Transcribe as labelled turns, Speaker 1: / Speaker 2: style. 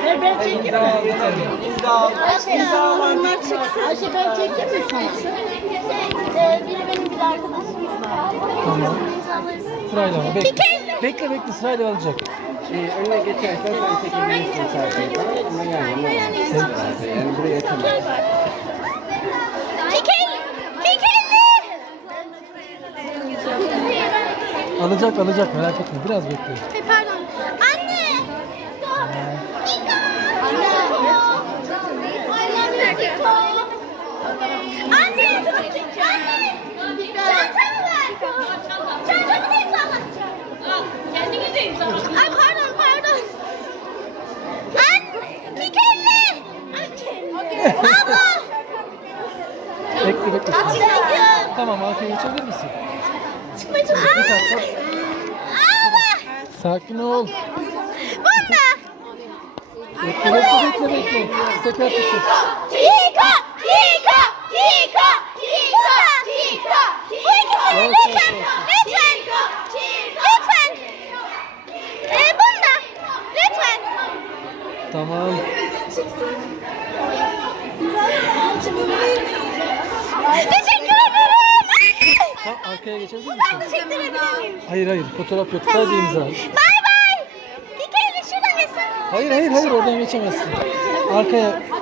Speaker 1: Ben çekeyim mi?
Speaker 2: İmzalar çıksın.
Speaker 1: Ayşe ben çekeyim mi sana? Biri benim bir arkadaşım.
Speaker 3: Tamam. Sırayla ama bekle sırayla alacak.
Speaker 4: Önüne geçersen sen çekebilirsin sadece. Ama yani buraya yakın.
Speaker 3: Alacak merak etme biraz bekle.
Speaker 1: Pardon. Anne. Anne. Çantamı ver. Çantamı da imzalatacağım. Kendini de imzalat. Ay pardon. Anne. Dikenli. Abla.
Speaker 3: Bekle.
Speaker 1: Açıyorum.
Speaker 3: Tamam arkaya geçebilir misin?
Speaker 1: Çıkmaya çalışıyorum. Abla.
Speaker 3: Sakin ol.
Speaker 1: Bunda.
Speaker 3: Bekle. Tekrar tutun.
Speaker 1: Yıka. Bu ikisini lütfen. Bunda. Lütfen.
Speaker 3: Tamam.
Speaker 1: Teşekkür ederim.
Speaker 3: Tamam arkaya geçebilir misin?
Speaker 1: Teşekkür ederim.
Speaker 3: Hayır fotoğraf yok. Sadece imza.
Speaker 1: Bay bay. Dikenli şurada mısın?
Speaker 3: Hayır oradan geçemezsin. Arkaya